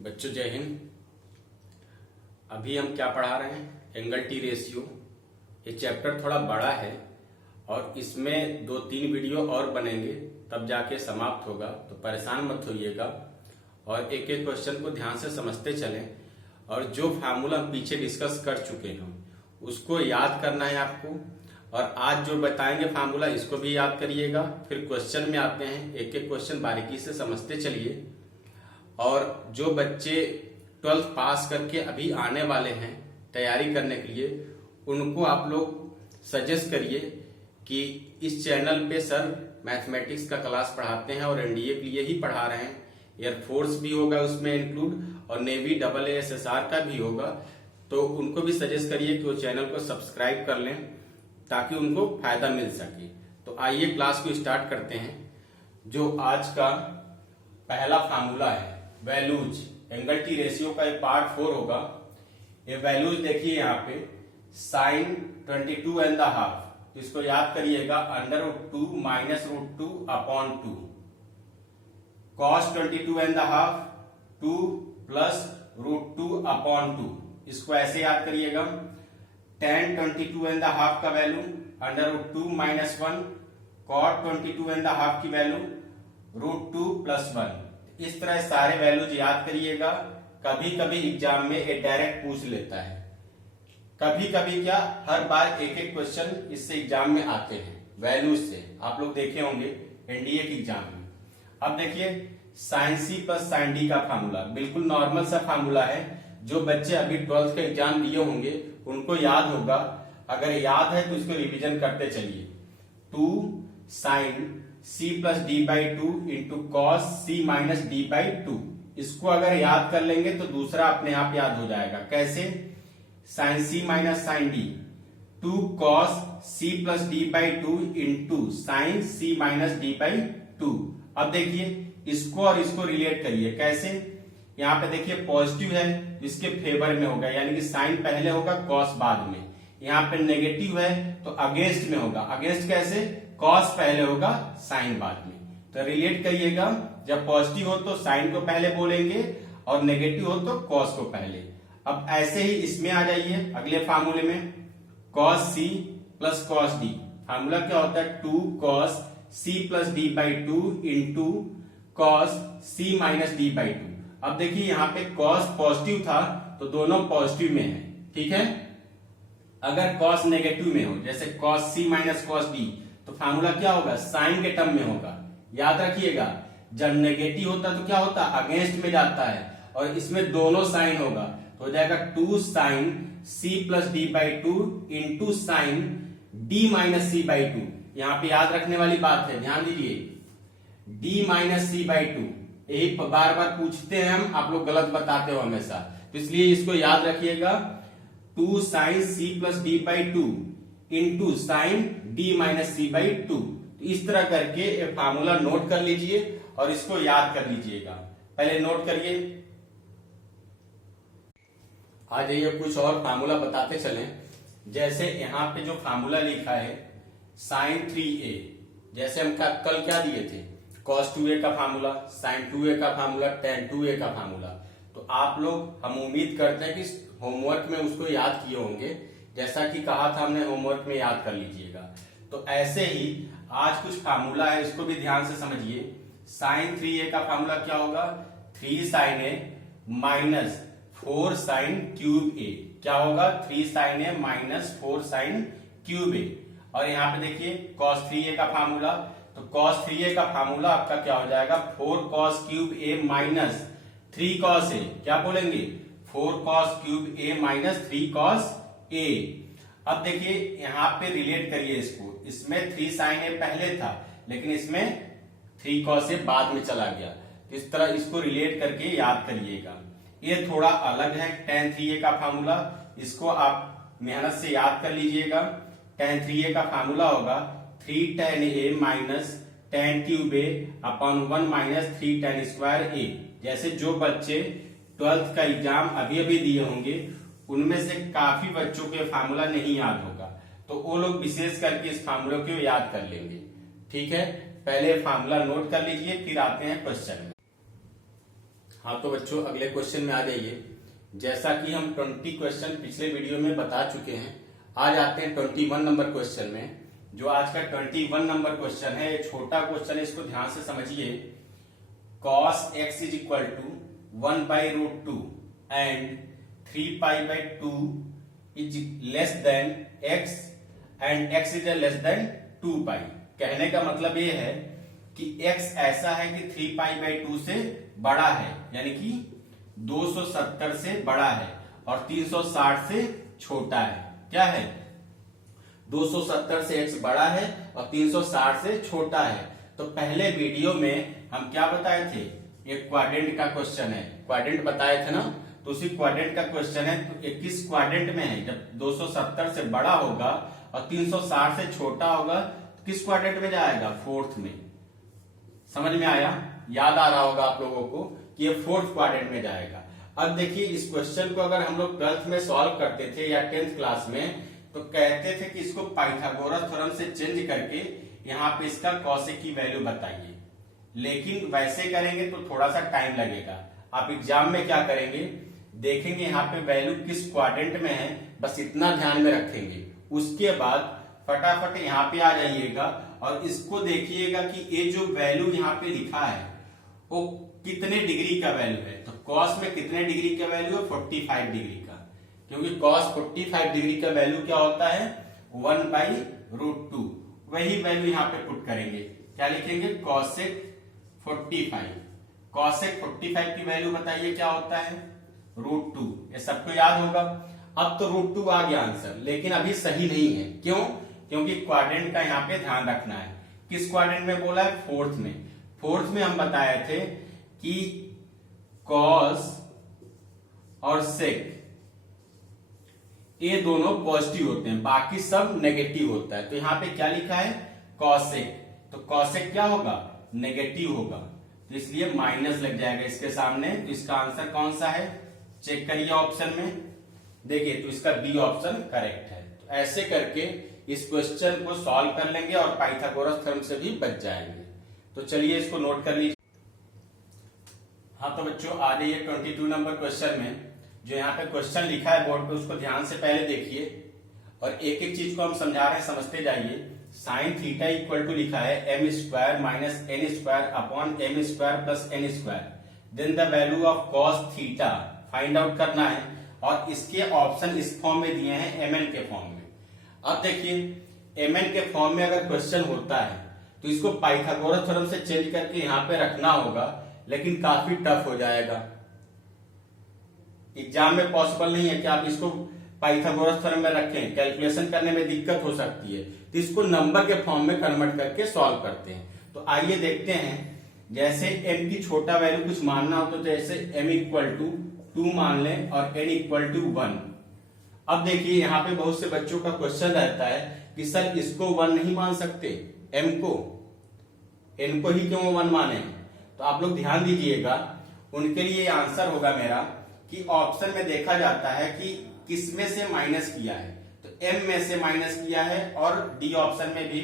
बच्चों जय हिंद। अभी हम क्या पढ़ा रहे हैं? Angle T ratio. ये चैप्टर थोड़ा बड़ा है और इसमें 2-3 वीडियो और बनेंगे तब जाके समाप्त होगा, तो परेशान मत होइएगा और एक एक क्वेश्चन को ध्यान से समझते चलें। और जो फार्मूला हम पीछे डिस्कस कर चुके हैं उसको याद करना है आपको, और आज जो बताएंगे फार्मूला इसको भी याद करिएगा। फिर क्वेश्चन में आते हैं, एक एक क्वेश्चन बारीकी से समझते चलिए। और जो बच्चे 12th पास करके अभी आने वाले हैं तैयारी करने के लिए, उनको आप लोग सजेस्ट करिए कि इस चैनल पे सर मैथमेटिक्स का क्लास पढ़ाते हैं और एनडीए के लिए ही पढ़ा रहे हैं। एयरफोर्स भी होगा उसमें इंक्लूड और नेवी AASSR का भी होगा, तो उनको भी सजेस्ट करिए कि वो चैनल को सब्सक्राइब कर लें ताकि उनको फायदा मिल सके। तो आइए क्लास को स्टार्ट करते हैं। जो आज का पहला फार्मूला है वैल्यूज, एंगल टी रेशियो का पार्ट 4 होगा। ये वैल्यूज देखिए यहाँ पे sin 22.5, तो इसको याद करिएगा √2 - √2/2, cos 22.5 2 + √2/2, इसको ऐसे याद करिएगा। tan 22.5 का वैल्यू √2 - 1, cot 22.5 की वैल्यू √2 + 1। इस तरह सारे वैल्यूज याद करिएगा। कभी कभी एग्जाम में ये डायरेक्ट पूछ लेता है, कभी कभी क्या हर बार एक एक क्वेश्चन इससे एग्जाम में आते हैं वैल्यूज से। आप लोग देखे होंगे एनडीए के एग्जाम में। अब देखिए sin C + sin D का फार्मूला बिल्कुल नॉर्मल सा फार्मूला है। जो बच्चे अभी 12th का एग्जाम दिए होंगे उनको याद होगा। अगर याद है तो इसको रिवीजन करते चलिए। 2 sin C + D/2 × cos C - D/2, इसको अगर याद कर लेंगे तो दूसरा अपने आप याद हो जाएगा। कैसे? sin C - sin D 2 cos C + D/2 × sin C - D/2। अब देखिए इसको और इसको रिलेट करिए। कैसे? यहाँ पे देखिए पॉजिटिव है, इसके फेवर में होगा, यानी कि साइन पहले होगा कॉस बाद में। यहाँ पे नेगेटिव है तो अगेंस्ट में होगा। अगेंस्ट कैसे? कॉस पहले होगा साइन बाद में। तो रिलेट करिएगा, जब पॉजिटिव हो तो साइन को पहले बोलेंगे और नेगेटिव हो तो कॉस को पहले। अब ऐसे ही इसमें आ जाइए अगले फार्मूले में, cos C + cos D। Formula क्या होता है? 2 cos C + D/2 × cos C - D/2। अब देखिए यहाँ पे cos पॉजिटिव था तो दोनों पॉजिटिव में है, ठीक है। अगर cos नेगेटिव में हो, जैसे cos C - cos D, तो फार्मूला क्या होगा? साइन के टर्म में होगा। याद रखिएगा, जब नेगेटिव होता तो क्या होता? अगेंस्ट में जाता है, और इसमें दोनों साइन होगा तो हो जाएगा 2 sin C + D/2 × sin D - C/2। यहाँ पे याद रखने वाली बात है, ध्यान दीजिए, D - C/2 यही बार बार पूछते हैं हम, आप लोग गलत बताते हो हमेशा, तो इसलिए इसको याद रखिएगा। 2 sin C + D/2 × sin D - C/2। तो इस तरह करके ये फार्मूला नोट कर लीजिए और इसको याद कर लीजिएगा। पहले नोट करिए। आ जाइए कुछ और फार्मूला बताते चलें। जैसे यहाँ पे जो फार्मूला लिखा है sin 3a, जैसे हम कल क्या दिए थे? cos 2a का फार्मूला, sin 2a का फार्मूला, tan 2a का फार्मूला। तो आप लोग, हम उम्मीद करते हैं कि होमवर्क में उसको याद किए होंगे। जैसा कि कहा था हमने, होमवर्क में याद कर लीजिएगा। तो ऐसे ही आज कुछ फार्मूला है, इसको भी ध्यान से समझिए। sin 3a का फार्मूला क्या होगा? 3 sin a - 4 sin³ a। क्या होगा? 3 sin a - 4 sin³ a। और यहाँ पे देखिए cos 3a का फार्मूला, तो cos 3a का फार्मूला आपका क्या हो जाएगा? 4 cos³ a - 3 cos a। क्या बोलेंगे? 4 cos³ a - 3 cos a। अब देखिए यहाँ पे रिलेट करिए इसको। इसमें 3 sin a पहले था, लेकिन इसमें 3 cos a बाद में चला गया। तो इस तरह इसको रिलेट करके याद करिएगा। ये थोड़ा अलग है tan 3a का फार्मूला, इसको आप मेहनत से याद कर लीजिएगा। tan 3a का फार्मूला होगा 3 tan a - tan³ a/1 - 3 tan² a। जैसे जो बच्चे 12th का एग्जाम अभी अभी दिए होंगे उनमें से काफी बच्चों के फार्मूला नहीं याद होगा, तो वो लोग विशेष करके इस फार्मूले को याद कर लेंगे, ठीक है। पहले फार्मूला नोट कर लीजिए, फिर आते हैं क्वेश्चन में। हाँ तो बच्चों अगले क्वेश्चन में आ जाइए। जैसा कि हम 20 क्वेश्चन पिछले वीडियो में बता चुके हैं, आज आते हैं 21 नंबर क्वेश्चन में। जो आज का 21 नंबर क्वेश्चन है, ये छोटा क्वेश्चन है, इसको ध्यान से समझिए। cos x is equal to 1/√2 and 3π/2 is less than x and x is less than 2π। कहने का मतलब ये है कि x ऐसा है कि 3π/2 से बड़ा है, यानी कि 270 से बड़ा है, और 360 से छोटा है। क्या है? 270 से x बड़ा है और 360 से छोटा है। तो पहले वीडियो में हम क्या बताए थे? एक क्वाड्रेंट का क्वेश्चन है, क्वाड्रेंट बताए थे ना, तो उसी क्वाड्रेंट का क्वेश्चन है। तो 21 क्वाड्रेंट में है, जब 270 से बड़ा होगा और 360 से छोटा होगा तो किस क्वाड्रेंट में जाएगा? फोर्थ में। समझ में आया? याद आ रहा होगा आप लोगों को कि ये फोर्थ क्वाड्रेंट में जाएगा। अब देखिए, इस क्वेश्चन को अगर हम लोग 12th में सॉल्व करते थे या 10th क्लास में, तो कहते थे कि इसको पाइथागोरस थ्योरम से चेंज करके यहाँ पे इसका कॉसेक की वैल्यू बताइए। लेकिन वैसे करेंगे तो थोड़ा सा टाइम लगेगा। आप एग्जाम में क्या करेंगे, देखेंगे यहाँ पे वैल्यू किस क्वाड्रेंट में है, बस इतना ध्यान में रखेंगे। उसके बाद फटाफट यहाँ पे आ जाइएगा और इसको देखिएगा कि ये जो वैल्यू यहाँ पे लिखा है वो कितने डिग्री का वैल्यू है। तो कॉस में कितने डिग्री का वैल्यू है? 45 डिग्री का, क्योंकि कॉस 45 डिग्री का वैल्यू क्या होता है? 1/√2। वही वैल्यू यहाँ पे पुट करेंगे। क्या लिखेंगे? कॉसेक 45। कॉसेक 45 की वैल्यू बताइए क्या होता है? √2। ये सबको याद होगा। अब तो √2 आ गया आंसर, लेकिन अभी सही नहीं है। क्यों? क्योंकि क्वाड्रेंट का यहाँ पे ध्यान रखना है। किस क्वाड्रेंट में बोला है? फोर्थ में। फोर्थ में हम बताए थे कि कॉस और सेक ये दोनों पॉजिटिव होते हैं, बाकी सब नेगेटिव होता है। तो यहाँ पे क्या लिखा है? कॉसेक। तो कॉसेक क्या होगा? नेगेटिव होगा, तो इसलिए माइनस लग जाएगा इसके सामने। तो इसका आंसर कौन सा है? चेक करिए ऑप्शन में, देखिए तो इसका बी ऑप्शन करेक्ट है। तो ऐसे करके इस क्वेश्चन को सॉल्व कर लेंगे और पाइथागोरस थ्योरम से भी बच जाएंगे। तो चलिए इसको नोट कर लीजिए। हाँ तो बच्चों आ जाइए 22 नंबर क्वेश्चन में। जो यहाँ पे क्वेश्चन लिखा है बोर्ड पे, उसको ध्यान से पहले देखिए और एक एक चीज को हम समझा रहे हैं, समझते जाइए। साइन थीटा इक्वल टू लिखा है m² minus n² upon m² plus n²। Then the value of cos theta find out करना है, और इसके ऑप्शन इस फॉर्म में दिए हैं, mn के फॉर्म में। अब देखिए mn के फॉर्म में अगर क्वेश्चन होता है तो इसको पाइथागोरस थ्योरम से चेंज करके यहाँ पे रखना होगा, लेकिन काफी टफ हो जाएगा। एग्जाम में पॉसिबल नहीं है कि आप इसको पाइथागोरस थ्योरम में रखें, कैलकुलेशन करने में दिक्कत हो सकती है। तो इसको नंबर के फॉर्म में कन्वर्ट करके सॉल्व करते हैं। तो आइए देखते हैं। जैसे m की छोटा वैल्यू कुछ मानना हो तो जैसे m इक्वल टू 2 मान लें और n इक्वल टू 1। अब देखिए यहाँ पे बहुत से बच्चों का क्वेश्चन रहता है कि सर इसको 1 नहीं मान सकते, m को, n को ही क्यों 1 माने? तो आप लोग ध्यान दीजिएगा, उनके लिए आंसर होगा मेरा कि ऑप्शन में देखा जाता है कि किसमें से माइनस किया है। तो m में से माइनस किया है और डी ऑप्शन में भी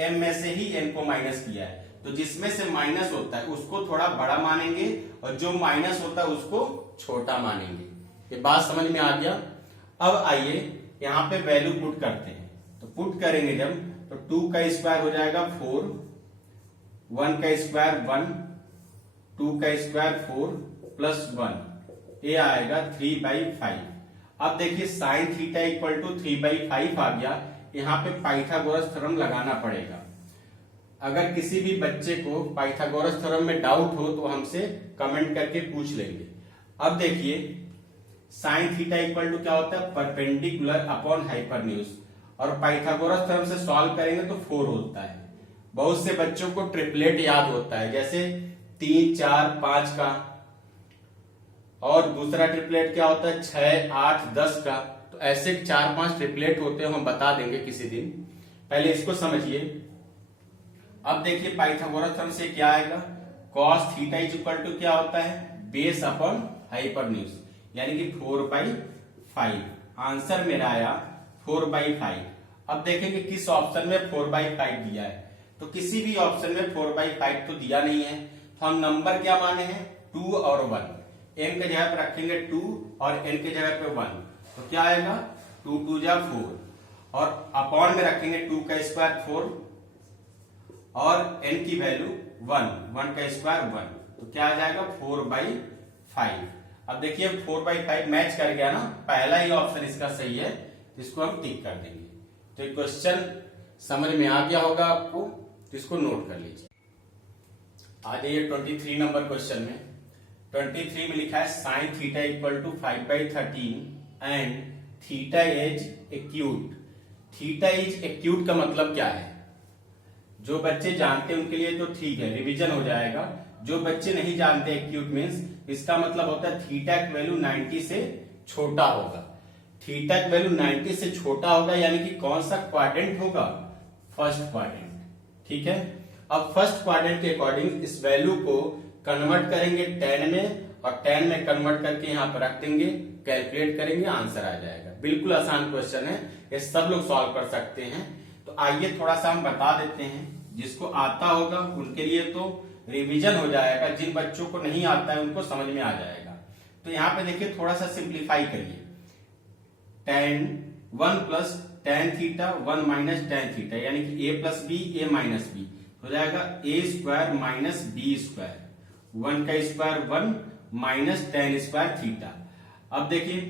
m में से ही n को माइनस किया है। तो जिसमें से माइनस होता है उसको थोड़ा बड़ा मानेंगे और जो माइनस होता है उसको छोटा मानेंगे। ये बात समझ में आ गया? अब आइए यहाँ पे वैल्यू पुट करते हैं। तो पुट करेंगे जब, तो 2 का स्क्वायर हो जाएगा 4, 1 का स्क्वायर 1, 2 का स्क्वायर 4 प्लस 1, ये आएगा 3/5। अब देखिए साइन थीटा इक्वल टू 3/5 आ गया। यहाँ पे पाइथागोरस थ्योरम लगाना पड़ेगा। अगर किसी भी बच्चे को पाइथागोरस थ्योरम में डाउट हो तो हमसे कमेंट करके पूछ लेंगे। अब देखिए साइन थीटा इक्वल टू क्या होता है? परपेंडिकुलर अपॉन हाइपरन्यूज, और पाइथागोरस थ्योरम से सॉल्व करेंगे तो 4 होता है। बहुत से बच्चों को ट्रिपलेट याद होता है, जैसे 3, 4, 5 का, और दूसरा ट्रिपलेट क्या होता है? 6, 8, 10 का। तो ऐसे 4-5 ट्रिपलेट होते हैं, हम बता देंगे किसी दिन। पहले इसको समझिए। अब देखिए पाइथागोरस थ्योरम से क्या आएगा? Cos theta is equal to क्या होता है? बेस अपॉन हाइपरन्यूज, यानी कि 4/5। आंसर मेरा आया 4/5। अब देखेंगे किस ऑप्शन में 4/5 दिया है। तो किसी भी ऑप्शन में 4/5 तो दिया नहीं है, तो हम नंबर क्या माने हैं? 2 और 1, m के जगह पे रखेंगे 2 और n के जगह पे 1, तो क्या आएगा 2 2 जा 4, और अपॉन में रखेंगे 2 का स्क्वायर 4 और n की वैल्यू 1, 1 का स्क्वायर 1, तो क्या आ जाएगा 4/5। अब देखिए 4/5 मैच कर गया ना, पहला ही ऑप्शन इसका सही है, इसको हम टिक कर देंगे। तो ये क्वेश्चन समझ में आ गया होगा आपको, तो इसको नोट कर लीजिए। आ जाइए 23 नंबर क्वेश्चन में। 23 में लिखा है sine theta equal to 5/13 and theta is acute. Theta is acute का मतलब क्या है? जो बच्चे जानते हैं उनके लिए तो ठीक है, रिवीजन हो जाएगा। जो बच्चे नहीं जानते एक्यूट मीन्स, इसका मतलब होता है थीटा की वैल्यू 90 से छोटा होगा। थीटा की वैल्यू 90 से छोटा होगा यानी कि कौन सा क्वाड्रेंट होगा? First quadrant. ठीक है, अब फर्स्ट क्वाड्रेंट के अकॉर्डिंग इस वैल्यू को कन्वर्ट करेंगे 10 में, और 10 में कन्वर्ट करके यहां पर रख देंगे, कैलकुलेट करेंगे, आंसर आ जाएगा। बिल्कुल आसान क्वेश्चन है, ये सब लोग सॉल्व कर सकते हैं। तो आइए थोड़ा सा हम बता देते हैं, जिसको आता होगा उनके लिए तो रिवीजन हो जाएगा, जिन बच्चों को नहीं आता है उनको समझ में आ जाएगा। तो यहाँ पे देखिए थोड़ा सा सिंप्लीफाई करिए। tan 1 plus tan theta 1 minus tan theta, यानी कि a plus b a minus b हो जाएगा a square minus b square, 1 का square 1 minus tan square theta. अब देखिए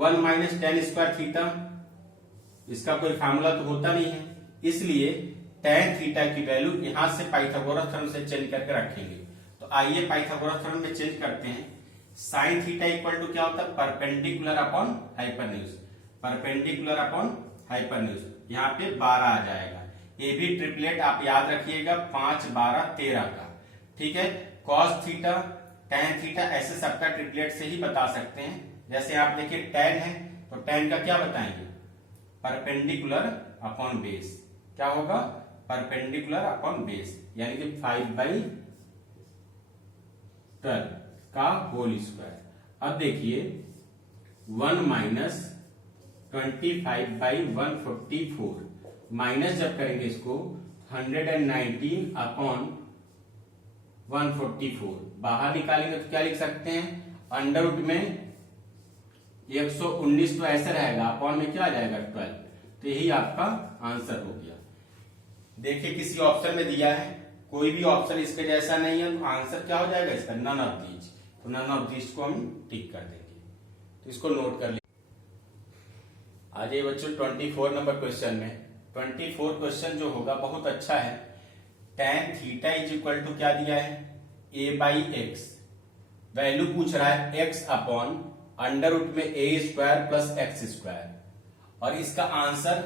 1 माइनस tan स्क्वायर थीटा, इसका कोई फार्मूला तो होता नहीं है, इसलिए tan थीटा की वैल्यू यहां से पाइथागोरस थ्योरम से चेंज करके रखेंगे। तो आइए पाइथागोरस थ्योरम में चेंज करते हैं। साइन थीटा इक्वल टू क्या होता है? Perpendicular upon hypotenuse, perpendicular upon hypotenuse, यहाँ पे 12 आ जाएगा। ये भी ट्रिपलेट आप याद रखिएगा, 5 12 13 का। ठीक है, कॉस थीटा tan थीटा ऐसे सबका ट्रिपलेट से ही बता सकते हैं। जैसे आप देखिए tan है, तो tan का क्या बताएंगे? परपेंडिकुलर अपॉन बेस, क्या होगा? परपेंडिकुलर अपॉन बेस, यानी कि 5/12 का होल स्क्वायर। अब देखिए 1 माइनस 25/144 माइनस जब करेंगे इसको 119 अपॉन 144 बाहर निकालेंगे तो क्या लिख सकते हैं? अंडर रूट में 119 तो ऐसे रहेगा, अपॉन में क्या आ जाएगा? 12। तो यही आपका आंसर हो गया। देखिए किसी ऑप्शन में दिया है, कोई भी ऑप्शन इसके जैसा नहीं है, तो आंसर क्या हो जाएगा इसका? None of these. तो नन ऑफ दीज को हम टिक कर देंगे, तो इसको नोट कर लीजिए। आ जाइए बच्चों 24 नंबर क्वेश्चन में। 24 क्वेश्चन जो होगा बहुत अच्छा है। tan theta is equal to क्या दिया है? a/x, वैल्यू पूछ रहा है x अपॉन अंडर रूट में a square plus x square, और इसका answer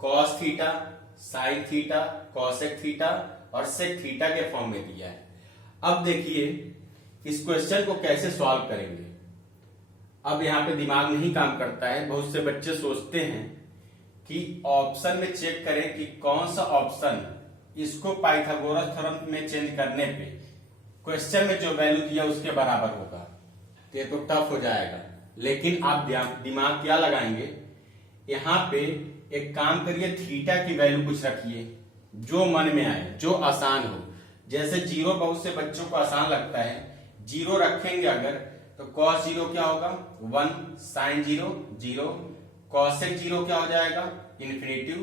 cos theta, sine theta, cosec theta और सेक थीटा के फॉर्म में दिया है। अब देखिए इस क्वेश्चन को कैसे सॉल्व करेंगे। अब यहाँ पे दिमाग नहीं काम करता है, बहुत से बच्चे सोचते हैं कि ऑप्शन में चेक करें कि कौन सा ऑप्शन इसको पाइथागोरस थ्योरम में चेंज करने पे क्वेश्चन में जो वैल्यू दिया उसके बराबर होगा, तो ये तो टफ हो जाएगा। लेकिन आप दिमाग क्या लगाएंगे, यहाँ पे एक काम करिए, थीटा की वैल्यू कुछ रखिए जो मन में आए, जो आसान हो। जैसे 0 बहुत से बच्चों को आसान लगता है, 0 रखेंगे अगर तो cos 0 क्या होगा? 1, sin 0 0, cosec 0 क्या हो जाएगा? इन्फिनेटिव,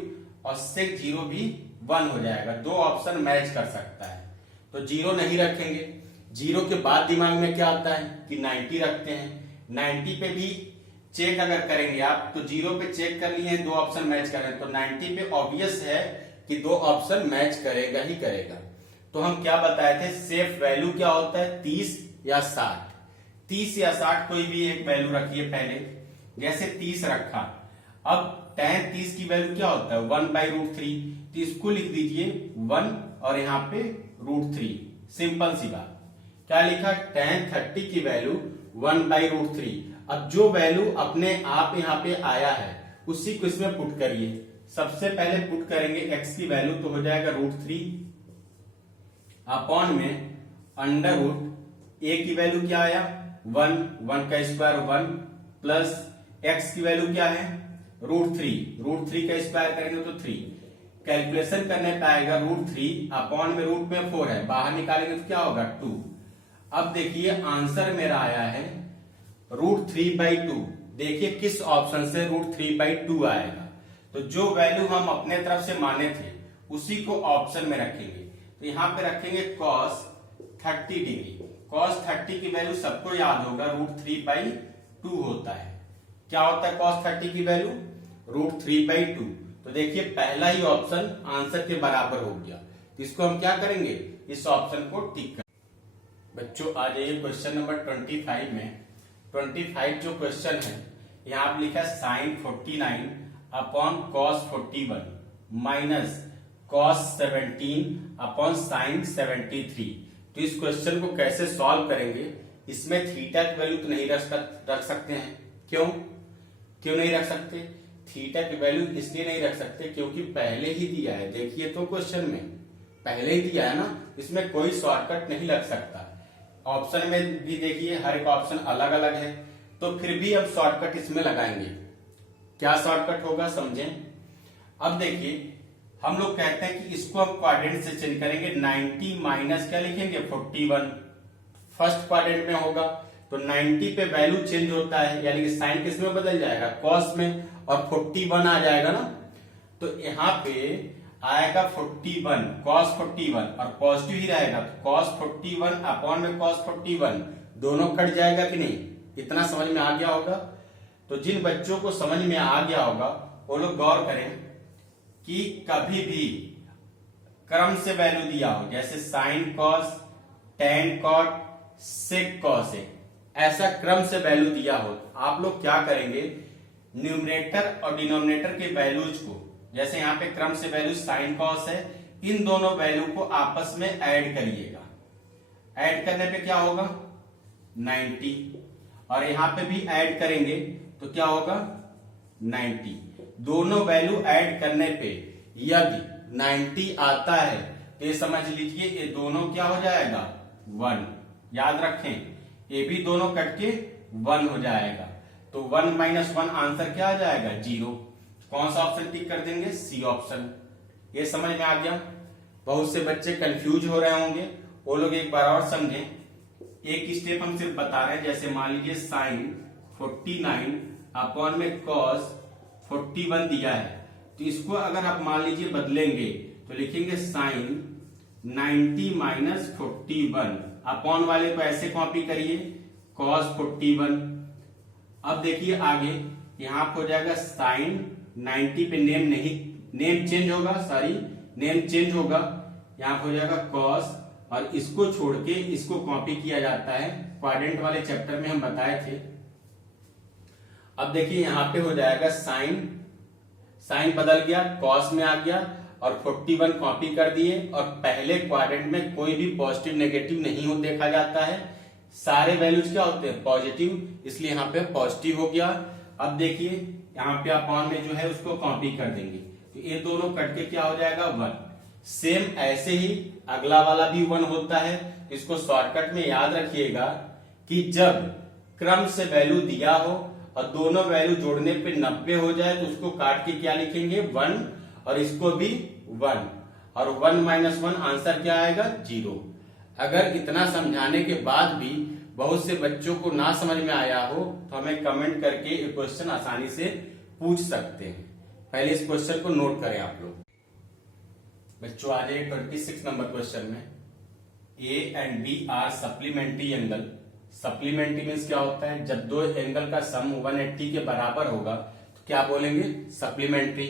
और sec 0 भी 1 हो जाएगा। दो ऑप्शन मैच कर सकता है, तो 0 नहीं रखेंगे। 0 के बाद दिमाग में क्या आता है कि 90 रखते हैं। 90 पे भी चेक अगर करेंगे आप, तो 0 पे चेक कर लिए, दो ऑप्शन मैच कर रहे हैं, तो 90 पे ऑब्वियस है कि दो ऑप्शन मैच करेगा ही करेगा। तो हम क्या बताए थे, सेफ वैल्यू क्या होता है? 30 या 60। 30 या 60 कोई भी एक वैल्यू रखिए पहले, जैसे 30 रखा। अब tan 30 की वैल्यू क्या होता है? 1/√3, तो इसको लिख दीजिए 1 और यहाँ पे √3, सिंपल सी बात। क्या लिखा? tan 30 की वैल्यू 1/√3। अब जो वैल्यू अपने आप यहाँ पे आया है उसी को इसमें पुट करिए। सबसे पहले पुट करेंगे x की वैल्यू, तो हो जाएगा √3 अपॉन में अंडर रूट a की वैल्यू क्या आया? 1, 1 का स्क्वायर 1 प्लस x की वैल्यू क्या है? √3 का स्क्वायर करेंगे तो 3, कैलकुलेशन करने पे आएगा √3 अपॉन में रूट में 4 है, बाहर निकालेंगे तो क्या होगा? 2। अब देखिए आंसर मेरा आया है √3/2। देखिए किस ऑप्शन से √3/2 आएगा, तो जो वैल्यू हम अपने तरफ से माने थे उसी को ऑप्शन में रखेंगे। तो यहां पे रखेंगे cos 30 डिग्री। cos 30 की वैल्यू सबको याद होगा √3/2 होता है। क्या होता है cos 30 की वैल्यू? √3/2। तो देखिए पहला ही ऑप्शन आंसर के बराबर हो गया, तो इसको हम क्या करेंगे, इस ऑप्शन को टिक कर। बच्चों आ जाइए क्वेश्चन नंबर 25 में। 25 जो क्वेश्चन है, यहाँ आप लिखा है sin 49 upon cos 41 minus cos 17 upon sin 73। तो इस क्वेश्चन को कैसे सॉल्व करेंगे, इसमें थीटा की वैल्यू तो नहीं रख सकते हैं। क्यों नहीं रख सकते? थीटा की वैल्यू इसलिए नहीं रख सकते क्योंकि पहले ही दिया है। देखिए तो क्वेश्चन में पहले ही दिया है ना, इसमें कोई शॉर्टकट नहीं लग सकता। ऑप्शन में भी देखिए हर एक ऑप्शन अलग अलग है, तो फिर भी हम शॉर्टकट इसमें लगाएंगे। क्या शॉर्टकट होगा समझें। अब देखिए हम लोग कहते हैं कि इसको हम क्वाड्रेंट से चेंज करेंगे। 90 माइनस क्या लिखेंगे 41 फर्स्ट क्वाड्रेंट में होगा, तो 90 पे वैल्यू चेंज होता है, यानी कि साइन किस में बदल जाएगा, कॉस में, और 41 आ जाएगा ना। तो यहाँ पे आएगा 41 cos 41 और पॉजिटिव ही रहेगा, तो cos 41 अपॉन में cos 41 दोनों कट जाएगा कि नहीं। इतना समझ में आ गया होगा। तो जिन बच्चों को समझ में आ गया होगा वो लोग गौर करें कि कभी भी क्रम से वैल्यू दिया हो, जैसे sin cos, tan cot, sec cos, ऐसा क्रम से वैल्यू दिया हो, आप लोग क्या करेंगे, न्यूमरेटर और डिनोमिनेटर के वैल्यूज को, जैसे यहाँ पे क्रम से वैल्यू sin cos है, इन दोनों वैल्यू को आपस में ऐड करिएगा। ऐड करने पे क्या होगा 90, और यहाँ पे भी ऐड करेंगे तो क्या होगा 90। दोनों वैल्यू ऐड करने पे यदि 90 आता है तो ये समझ लीजिए ये दोनों क्या हो जाएगा 1। याद रखें ये भी दोनों कट के 1 हो जाएगा, तो 1 माइनस 1 आंसर क्या आ जाएगा 0। कौन सा ऑप्शन टिक कर देंगे, सी ऑप्शन। ये समझ में आ गया। बहुत से बच्चे कंफ्यूज हो रहे होंगे, वो लोग एक बार और समझें। एक स्टेप हम सिर्फ बता रहे हैं, जैसे मान लीजिए sin 49 अपॉन में cos 41 दिया है, तो इसको अगर आप मान लीजिए बदलेंगे तो लिखेंगे sin 90 माइनस 41 अपॉन वाले को ऐसे कॉपी करिए cos 41। अब देखिए आगे यहां हो जाएगा sin 90 पे नेम चेंज होगा, नेम चेंज होगा, यहां हो जाएगा cos, और इसको छोड़ के इसको कॉपी किया जाता है, क्वाड्रेंट वाले चैप्टर में हम बताए थे। अब देखिए यहां पे हो जाएगा साइन बदल गया, cos में आ गया, और 41 कॉपी कर दिए, और पहले क्वाड्रेंट में कोई भी पॉजिटिव नेगेटिव नहीं हो देखा जाता है, सारे वैल्यूज क्या होते हैं पॉजिटिव, इसलिए यहाँ पे पॉजिटिव हो गया। अब देखिए यहाँ पे अपॉन में जो है उसको कॉपी कर देंगे, तो ये दोनों कट के क्या हो जाएगा 1। सेम ऐसे ही अगला वाला भी 1 होता है। इसको शॉर्टकट में याद रखिएगा कि जब क्रम से वैल्यू दिया हो और दोनों वैल्यू जोड़ने पे 90 हो जाए तो उसको काट के क्या लिखेंगे 1, और इसको भी 1, और 1 माइनस 1 आंसर क्या आएगा 0। अगर इतना समझाने के बाद भी बहुत से बच्चों को ना समझ में आया हो तो हमें कमेंट करके ये क्वेश्चन आसानी से पूछ सकते हैं। पहले इस क्वेश्चन को नोट करें आप लोग। बच्चों आ जाइए 26 नंबर क्वेश्चन में। A and B are supplementary angle. Supplementary means क्या होता है, जब दो एंगल का सम 180 के बराबर होगा तो क्या बोलेंगे सप्लीमेंट्री,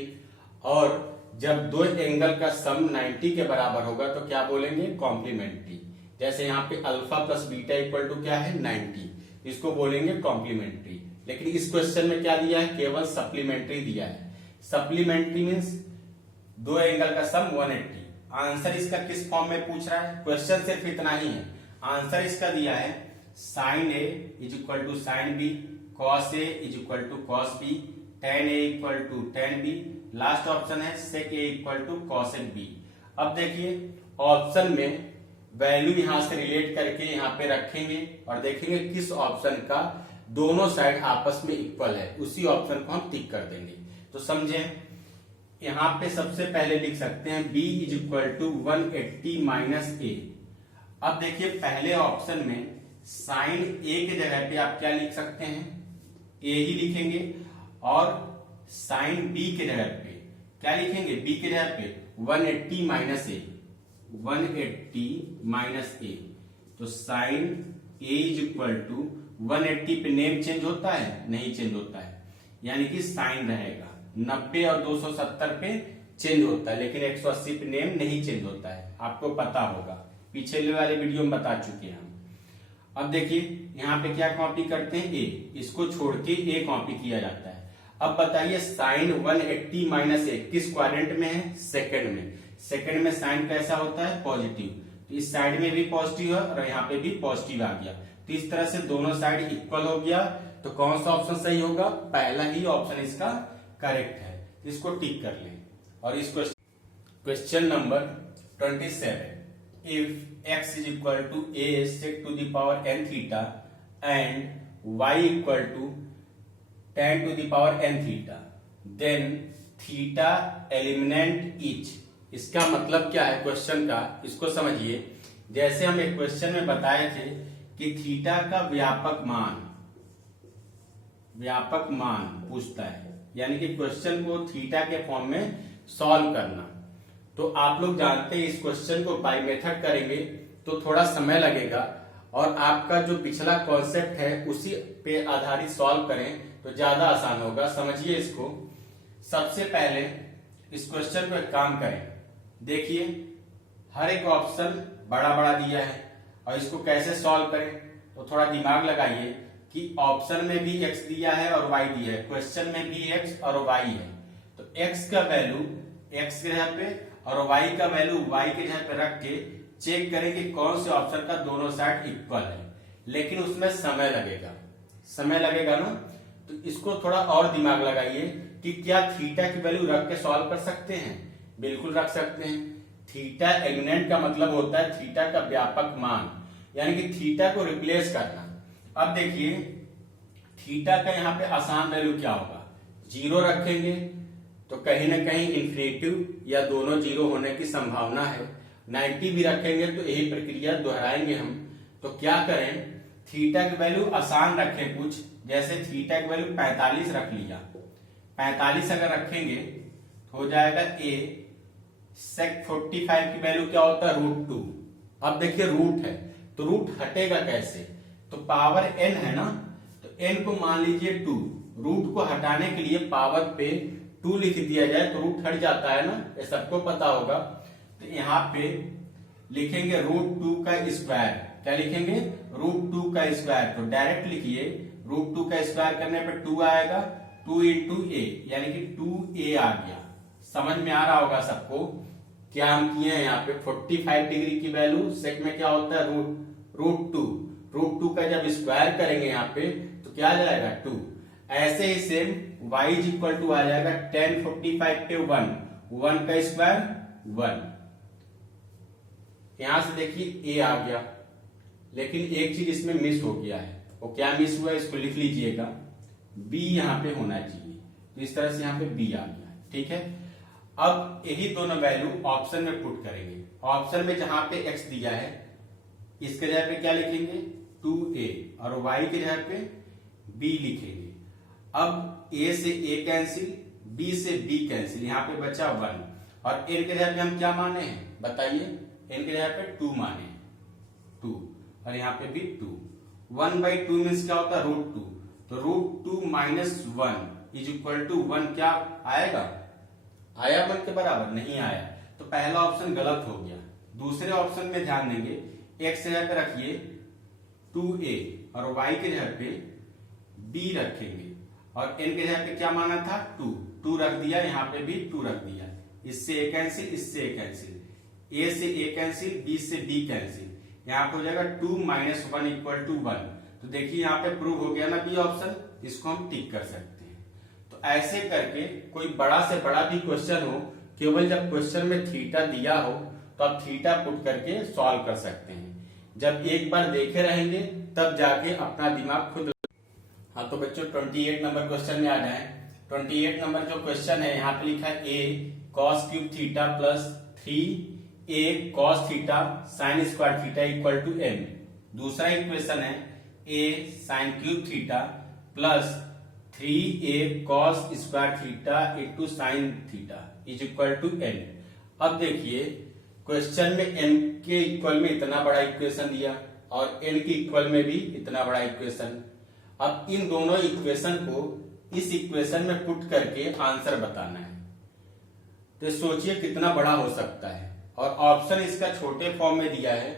और जब दो एंगल का सम 90 के बराबर होगा तो क्या बोलेंगे कॉम्प्लीमेंट्री। जैसे यहाँ पे alpha plus beta equal to क्या है 90, इसको बोलेंगे कॉम्प्लीमेंट्री। लेकिन इस क्वेश्चन में क्या दिया है, केवल सप्लीमेंट्री दिया है। सप्लीमेंट्री मीन्स दो एंगल का सम 180। आंसर इसका किस फॉर्म में पूछ रहा है, क्वेश्चन सिर्फ इतना ही है। आंसर इसका दिया है sine A is equal to sine B, cos A is equal to cos B, tan A equal to tan B, last option है sec A equal to cosec B. अब देखिए ऑप्शन में वैल्यू यहां से relate करके यहां पे रखेंगे और देखेंगे किस ऑप्शन का दोनों साइड आपस में इक्वल है, उसी ऑप्शन को हम टिक कर देंगे। तो समझें, यहां पे सबसे पहले लिख सकते हैं b is equal to 180 minus a. अब देखिए पहले ऑप्शन में साइन ए की जगह पे आप क्या लिख सकते हैं, ए ही लिखेंगे, और साइन बी के जगह पे क्या लिखेंगे, बी के जगह पे 180 माइनस ए, 180 माइनस ए। तो sine A is equal to 180 पे नेम चेंज होता है, नहीं चेंज होता है, यानी कि साइन रहेगा। 90 और 270 पे चेंज होता है, लेकिन 180 पे नेम नहीं चेंज होता है, आपको पता होगा, पिछले वाले वीडियो में बता चुके हैं हम। अब देखिए यहाँ पे क्या कॉपी करते हैं, ए, इसको छोड़ के ए कॉपी किया जाता है। अब बताइए साइन 180 माइनस ए किस क्वाड्रेंट में है, सेकंड में। सेकंड में साइन कैसा होता है, पॉजिटिव, तो इस साइड में भी पॉजिटिव है और यहाँ पे भी पॉजिटिव आ गया, तो इस तरह से दोनों साइड इक्वल हो गया। तो कौन सा ऑप्शन सही होगा, पहला ही ऑप्शन इसका करेक्ट है, इसको टिक कर लें। और इस question number 27, if x is equal to a sec to the power n theta and y equal to tan to the power n theta, then theta eliminate each। इसका मतलब क्या है क्वेश्चन का, इसको समझिए। जैसे हम एक क्वेश्चन में बताए थे कि थीटा का व्यापक मान पूछता है, यानी कि क्वेश्चन को थीटा के फॉर्म में सॉल्व करना। तो आप लोग जानते हैं इस क्वेश्चन को बाय मेथड करेंगे तो थोड़ा समय लगेगा, और आपका जो पिछला कॉन्सेप्ट है उसी पे आधारित सॉल्व करें तो ज्यादा आसान होगा। समझिए इसको। सबसे पहले इस क्वेश्चन को एक काम करें, देखिए हर एक ऑप्शन बड़ा बड़ा दिया है, और इसको कैसे सॉल्व करें, तो थोड़ा दिमाग लगाइए कि ऑप्शन में भी x दिया है और y दिया है, क्वेश्चन में भी x और y है, तो x का वैल्यू x के जगह पे और y का वैल्यू y के जगह पे रख के चेक करें कि कौन से ऑप्शन का दोनों साइड इक्वल है। लेकिन उसमें समय लगेगा ना, तो इसको थोड़ा और दिमाग लगाइए कि क्या थीटा की वैल्यू रख के सॉल्व कर सकते हैं, बिल्कुल रख सकते हैं। थीटा एलिमेंट का मतलब होता है थीटा का व्यापक मान, यानी कि थीटा को रिप्लेस करना। अब देखिए थीटा का यहाँ पे आसान वैल्यू क्या होगा, 0 रखेंगे तो कहीं ना कहीं इन्फिनेटिव या दोनों 0 होने की संभावना है। 90 भी रखेंगे तो यही प्रक्रिया दोहराएंगे हम। तो क्या करें, थीटा की वैल्यू आसान रखें कुछ, जैसे थीटा की वैल्यू 45 रख लिया। 45 अगर रखेंगे तो हो जाएगा a sec 45 की वैल्यू क्या होता है, √2। अब देखिए रूट है तो रूट हटेगा कैसे, तो पावर n है ना, तो n को मान लीजिए 2, रूट को हटाने के लिए पावर पे 2 लिख दिया जाए तो रूट हट जाता है ना, ये सबको पता होगा। तो यहाँ पे लिखेंगे √2 का स्क्वायर, क्या लिखेंगे, √2 का स्क्वायर, तो डायरेक्ट लिखिए √2 का स्क्वायर करने पे 2 आएगा, 2 into a, यानी कि 2a आ गया। समझ में आ रहा होगा सबको क्या हम किए हैं यहाँ पे। 45 डिग्री की वैल्यू सेक में क्या होता है, √2 का जब स्क्वायर करेंगे यहाँ पे तो क्या आ जाएगा 2। ऐसे ही same y is equal to आ जाएगा tan 45 पे 1 का स्क्वायर 1। यहां से देखिए a आ गया, लेकिन एक चीज इसमें मिस हो गया है, वो क्या मिस हुआ है इसको लिख लीजिएगा, b यहाँ पे होना चाहिए, तो इस तरह से यहाँ पे b आ गया। ठीक है, अब यही दोनों वैल्यू ऑप्शन में पुट करेंगे। ऑप्शन में जहां पे x दिया है इसके जगह पे क्या लिखेंगे 2a, और y के जगह पे b लिखेंगे। अब a से a कैंसिल, b से b कैंसिल, यहाँ पे बचा 1, और n के जगह पे हम क्या माने हैं बताइए, n के जगह पे 2 माने, 2, और यहाँ पे भी 2। 1/2 मीन्स क्या होता है, √2, तो √2 माइनस 1 इज इक्वल टू 1 क्या आएगा, आया 1 के बराबर नहीं आया, तो पहला ऑप्शन गलत हो गया। दूसरे ऑप्शन में ध्यान देंगे, x जगह पे रखिए 2a और y के जगह पे b रखेंगे, और n के जगह पे क्या माना था 2 रख दिया, यहाँ पे भी 2 रख दिया। इससे a कैंसिल, इससे a कैंसिल, a से a कैंसिल, b से b कैंसिल, यहाँ पे हो जाएगा 2 माइनस 1 इक्वल टू 1। तो देखिए यहाँ पे प्रूव हो गया ना बी ऑप्शन, इसको हम टिक कर सकते हैं। तो ऐसे करके कोई बड़ा से बड़ा भी क्वेश्चन हो, केवल जब क्वेश्चन में थीटा दिया हो तो आप थीटा पुट करके सॉल्व कर सकते हैं। जब एक बार देखे रहेंगे तब जाके अपना दिमाग खुद। हाँ तो बच्चों 28 नंबर क्वेश्चन में आ जाए। 28 नंबर जो क्वेश्चन है यहाँ पे लिखा है a cos cube theta plus 3 a cos थीटा sine square theta equal to m। दूसरा इक्वेशन है a sine cube theta plus 3a cos square theta into sine theta is equal to n। अब देखिए क्वेश्चन में m के equal में इतना बड़ा इक्वेशन दिया और n के इक्वल में भी इतना बड़ा इक्वेशन। अब इन दोनों इक्वेशन को इस इक्वेशन में पुट करके आंसर बताना है। तो सोचिए कितना बड़ा हो सकता है। और ऑप्शन इसका छोटे फॉर्म में दिया है,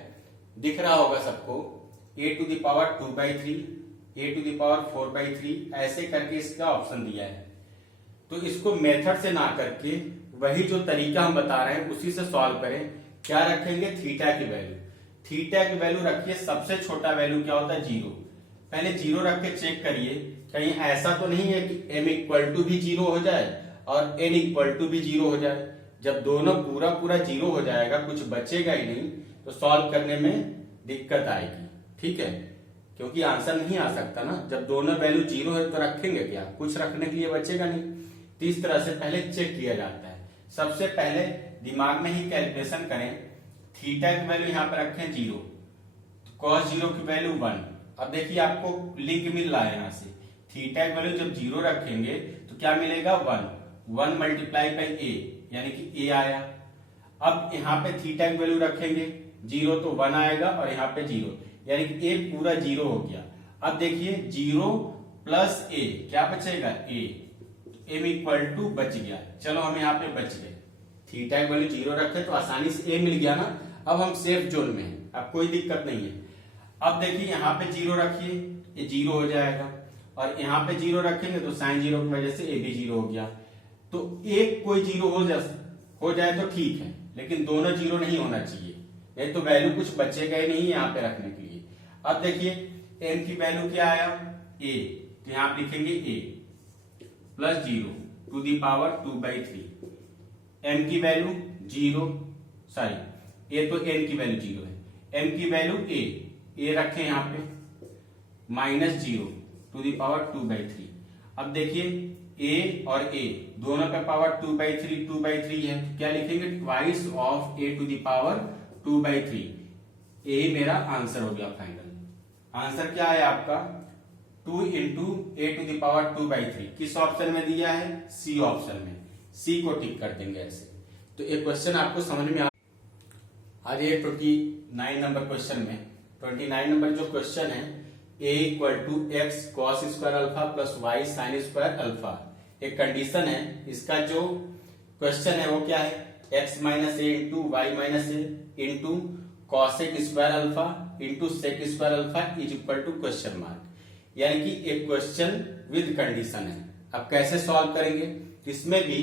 दिख रहा होगा सबको, a to the power 2/3, a to the power 4/3 ऐसे करके इसका ऑप्शन दिया है। तो इसको मेथड से ना करके वही जो तरीका हम बता रहे हैं उसी से सॉल्व करें। क्या रखेंगे? थीटा की वैल्यू। थीटा की वैल्यू रखिए, सबसे छोटा वैल्यू क्या होता है? 0। पहले 0 रख के चेक करिए कहीं ऐसा तो नहीं है कि m इक्वल टू भी 0 हो जाए और n इक्वल टू भी 0 हो जाए। जब दोनों पूरा पूरा 0 हो जाएगा, कुछ बचेगा ही नहीं, तो सॉल्व करने में दिक्कत आएगी। ठीक है, क्योंकि आंसर नहीं आ सकता ना। जब दोनों वैल्यू 0 है तो रखेंगे क्या? कुछ रखने के लिए बचेगा नहीं। तो इस तरह से पहले चेक किया जाता है। सबसे पहले दिमाग में ही कैलकुलेशन करें। थीटा की वैल्यू यहाँ पे रखें 0, cos 0 की वैल्यू 1। अब देखिए आपको लिंक मिल रहा है यहाँ से। थीटा की वैल्यू जब 0 रखेंगे तो क्या मिलेगा? 1 मल्टीप्लाई बाई a, यानी कि a आया। अब यहाँ पे थीटा की वैल्यू रखेंगे 0 तो 1 आएगा और यहाँ पे 0, यानी कि a पूरा 0 हो गया। अब देखिए 0 प्लस a क्या बचेगा? a। m इक्वल टू बच गया। चलो हम यहाँ पे बच गए। थीटा की वैल्यू 0 रखे तो आसानी से a मिल गया ना। अब हम सेफ जोन में हैं, अब कोई दिक्कत नहीं है। अब देखिए यहाँ पे 0 रखिए, ये 0 हो जाएगा और यहाँ पे 0 रखेंगे तो साइन 0 की वजह से a भी 0 हो गया। तो एक कोई 0 हो जाए तो ठीक है, लेकिन दोनों 0 नहीं होना चाहिए, नहीं तो वैल्यू कुछ बचेगा ही नहीं यहाँ पे रखने के लिए। अब देखिए m की वैल्यू क्या आया? a, तो यहाँ पे लिखेंगे a plus 0 to the power 2/3। m की वैल्यू 0, सॉरी a तो n की वैल्यू 0 है, m की वैल्यू a रखें यहाँ पे -0 टू दी पावर 2/3। अब देखिए a और a दोनों का पावर 2/3 है, तो क्या लिखेंगे? Twice of a to the power 2/3। यही मेरा आंसर हो गया फाइनल। आंसर क्या है आपका? 2 into a to the power 2/3। किस ऑप्शन में दिया है? सी ऑप्शन में। सी को टिक कर देंगे ऐसे। तो ये क्वेश्चन आपको समझ में आज ये 29 नंबर क्वेश्चन में 29 नंबर जो क्वेश्चन है, a equal to x cos square alpha plus y sine square alpha. एक कंडीशन है, इसका जो क्वेश्चन है वो क्या है? x minus a into y minus a into cosec square alpha into sec square alpha is equal to question mark. यानी कि एक क्वेश्चन विद कंडीशन है। अब कैसे सॉल्व करेंगे? इसमें भी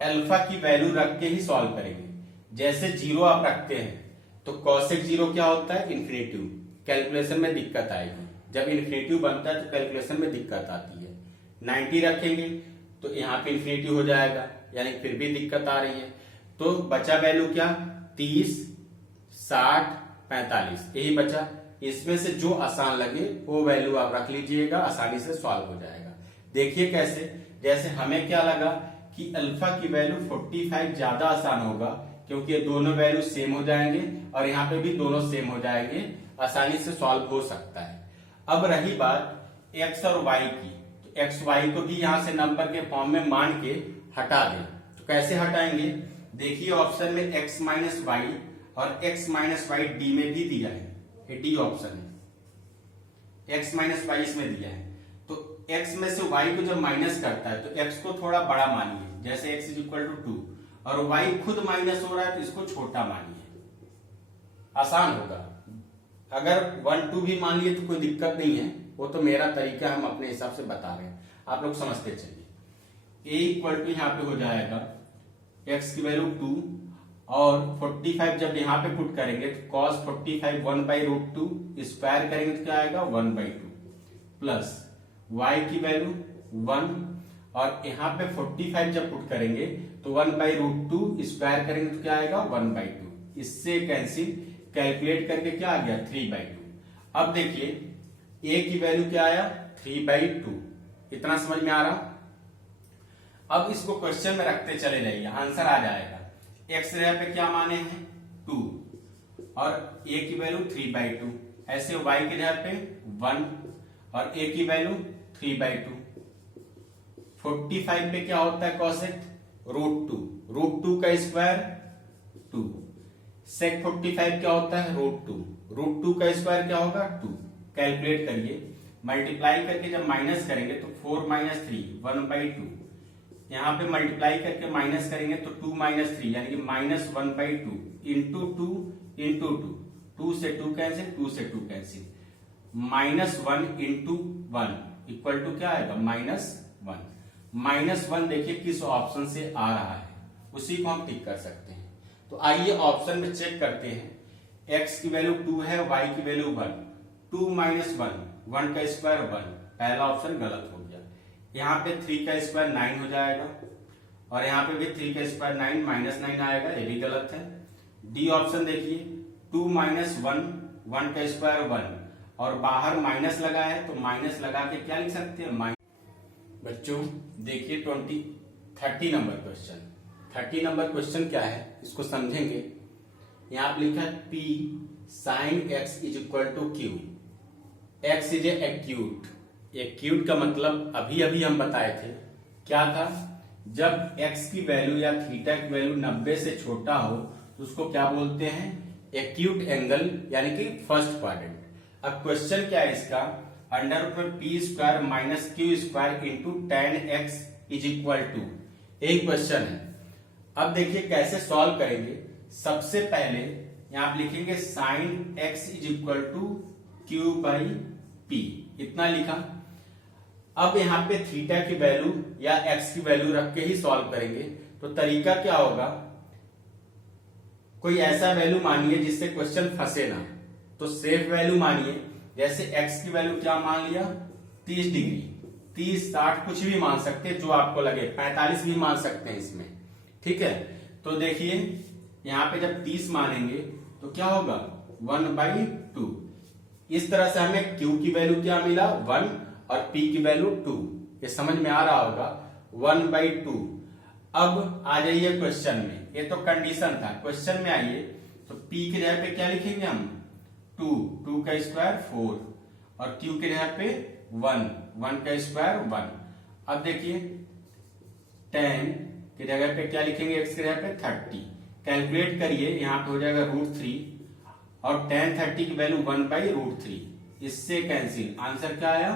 अल्फा की वैल्यू रख के ही सॉल्व करेंगे। जैसे 0 आप रखते हैं तो कॉसेक 0 क्या होता है? इन्फिनेटिव। कैलकुलेशन में दिक्कत आएगी। जब इन्फिनेटिव बनता है तो कैलकुलेशन में दिक्कत आती है। 90 रखेंगे तो यहाँ पे इन्फिनेटिव हो जाएगा, यानी फिर भी दिक्कत आ रही है। तो बचा वैल्यू क्या? 30, 60, 45 यही बचा। इसमें से जो आसान लगे वो वैल्यू आप रख लीजिएगा, आसानी से सॉल्व हो जाएगा। देखिए कैसे, जैसे हमें क्या लगा कि अल्फा की वैल्यू 45 ज्यादा आसान होगा, क्योंकि ये दोनों वैल्यू सेम हो जाएंगे और यहाँ पे भी दोनों सेम हो जाएंगे, आसानी से सॉल्व हो सकता है। अब रही बात x और y की, तो x y को भी यहाँ से नंबर के फॉर्म में मान के हटा दें। तो कैसे हटाएंगे? देखिए ऑप्शन में x माइनस वाई और x माइनस वाई डी में भी दिया है, ये डी ऑप्शन है, x माइनस वाई इसमें दिया है। तो x में से y को जब माइनस करता है तो x को थोड़ा बड़ा मानिए, जैसे x इज इक्वल टू 2, और y खुद माइनस हो रहा है तो इसको छोटा मानिए, आसान होगा। अगर 1, 2 भी मान लिए तो कोई दिक्कत नहीं है, वो तो मेरा तरीका हम अपने हिसाब से बता रहे हैं, आप लोग समझते चलिए। a इक्वल टू यहाँ पे हो जाएगा x की वैल्यू 2 और 45 जब यहाँ पे पुट करेंगे तो cos 45 1/√2 स्क्वायर करेंगे तो क्या आएगा? 1/2 प्लस y की वैल्यू 1 और यहाँ पे 45 जब पुट करेंगे तो 1/√2 स्क्वायर करेंगे तो क्या आएगा? 1/2। इससे कैंसिल, कैलकुलेट करके क्या आ गया? 3/2। अब देखिए a की वैल्यू क्या आया? 3/2। इतना समझ में आ रहा? अब इसको क्वेश्चन में रखते चले जाइए, आंसर आ जाएगा। x रेयर पे क्या माने हैं? 2 और a की वैल्यू 3/2, ऐसे y की जगह पे 1 और a की वैल्यू 3/2। 45 पे क्या होता है कॉसेक? √2, √2 का स्क्वायर 2। सेक 45 क्या होता है? √2, √2 का स्क्वायर क्या होगा? 2। कैलकुलेट करिए, मल्टीप्लाई करके जब माइनस करेंगे तो 4 - 3 1/2, यहाँ पे मल्टीप्लाई करके माइनस करेंगे तो 2 - 3 यानी कि -1/2 इंटू 2 इंटू 2, 2 से 2 कैंसिल, 2 से 2 कैंसिल, -1 इंटू 1 इक्वल टू क्या आएगा? -1। -1 देखिए किस ऑप्शन से आ रहा है, उसी को हम टिक कर सकते हैं। तो आइए ऑप्शन में चेक करते हैं। x की वैल्यू 2 है, y की वैल्यू 1, 2 - 1, 1 का स्क्वायर 1, पहला ऑप्शन गलत हो गया। यहाँ पे 3 का स्क्वायर 9 हो जाएगा और यहाँ पे भी 3 का स्क्वायर 9 -9 आएगा, ये भी गलत है। डी ऑप्शन देखिए, 2 - 1, 1 का स्क्वायर 1 और बाहर माइनस लगा है तो माइनस लगा के क्या लिख सकते हैं? बच्चों देखिए 30 नंबर क्वेश्चन। 30 नंबर क्वेश्चन क्या है इसको समझेंगे। यहाँ पे लिखा है P sin x is equal to Q। x is acute. Acute का मतलब अभी अभी हम बताए थे क्या था? जब x की वैल्यू या थीटा की वैल्यू 90 से छोटा हो तो उसको क्या बोलते हैं? एक्यूट एंगल, यानी कि फर्स्ट क्वाड्रेंट। अब क्वेश्चन क्या है इसका? √p² - q² into tan x is equal to, एक क्वेश्चन है। अब देखिए कैसे सॉल्व करेंगे। सबसे पहले यहां पे लिखेंगे sin x is equal to q/p, इतना लिखा। अब यहाँ पे थीटा की वैल्यू या x की वैल्यू रख के ही सॉल्व करेंगे। तो तरीका क्या होगा? कोई ऐसा वैल्यू मानिए जिससे क्वेश्चन फंसे ना, तो सेफ वैल्यू मानिए। जैसे x की वैल्यू क्या मान लिया? 30 डिग्री, 30, 60 कुछ भी मान सकते हैं जो आपको लगे, 45 भी मान सकते हैं इसमें, ठीक है। तो देखिए यहाँ पे जब 30 मानेंगे तो क्या होगा? 1/2। इस तरह से हमें q की वैल्यू क्या मिला? 1 और p की वैल्यू 2। ये समझ में आ रहा होगा, 1/2। अब आ जाइए क्वेश्चन में, ये तो कंडीशन था। क्वेश्चन में आइए तो p की जगह पे क्या लिखेंगे हम? 2 का स्क्वायर 4 और q की जगह पे 1 का स्क्वायर 1। अब देखिए tan की जगह पे क्या लिखेंगे? x की जगह पे 30। कैलकुलेट करिए, यहाँ पे हो जाएगा √3 और tan 30 की वैल्यू 1/√3, इससे कैंसिल, आंसर क्या आया?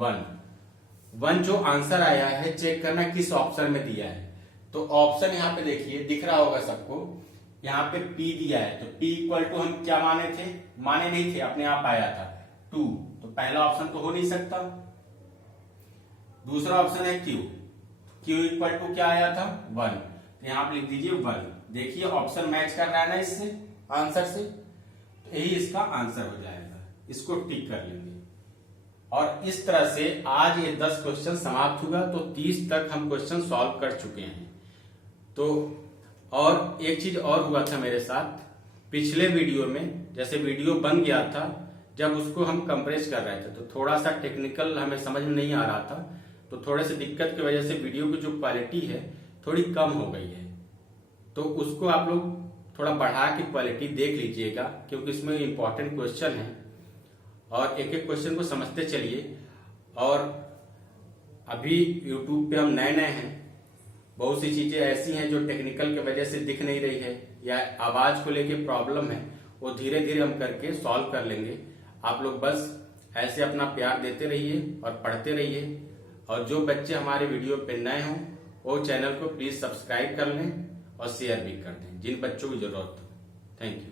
1। जो आंसर आया है चेक करना किस ऑप्शन में दिया है। तो ऑप्शन यहाँ पे देखिए दिख रहा होगा सबको, यहाँ पे P दिया है तो P इक्वल टू हम क्या माने थे? माने नहीं थे, अपने आप आया था 2, तो पहला ऑप्शन तो हो नहीं सकता। दूसरा ऑप्शन है Q इक्वल टू क्या आया था? 1, तो यहाँ पे लिख दीजिए 1। देखिए ऑप्शन मैच कर रहा है ना इससे, आंसर से, तो यही इसका आंसर हो जाएगा। इसको टिक कर लेंगे और इस तरह से आज ये 10 क्वेश्चन समाप्त हुआ। तो 30 तक हम क्वेश्चन सॉल्व कर चुके हैं। तो और एक चीज और हुआ था मेरे साथ पिछले वीडियो में, जैसे वीडियो बन गया था, जब उसको हम कंप्रेस कर रहे थे तो थोड़ा सा टेक्निकल हमें समझ में नहीं आ रहा था, तो थोड़े से दिक्कत की वजह से वीडियो की जो क्वालिटी है थोड़ी कम हो गई है। तो उसको आप लोग थोड़ा बढ़ा के क्वालिटी देख लीजिएगा, क्योंकि इसमें इंपॉर्टेंट क्वेश्चन है और एक एक क्वेश्चन को समझते चलिए। और अभी यूट्यूब पे हम नए नए हैं, बहुत सी चीजें ऐसी हैं जो टेक्निकल की वजह से दिख नहीं रही है या आवाज को लेके प्रॉब्लम है, वो धीरे धीरे हम करके सॉल्व कर लेंगे। आप लोग बस ऐसे अपना प्यार देते रहिए और पढ़ते रहिए। और जो बच्चे हमारे वीडियो पे नए हों वो चैनल को प्लीज सब्सक्राइब कर लें और शेयर भी कर दें जिन बच्चों की जरूरत हो। Thank you.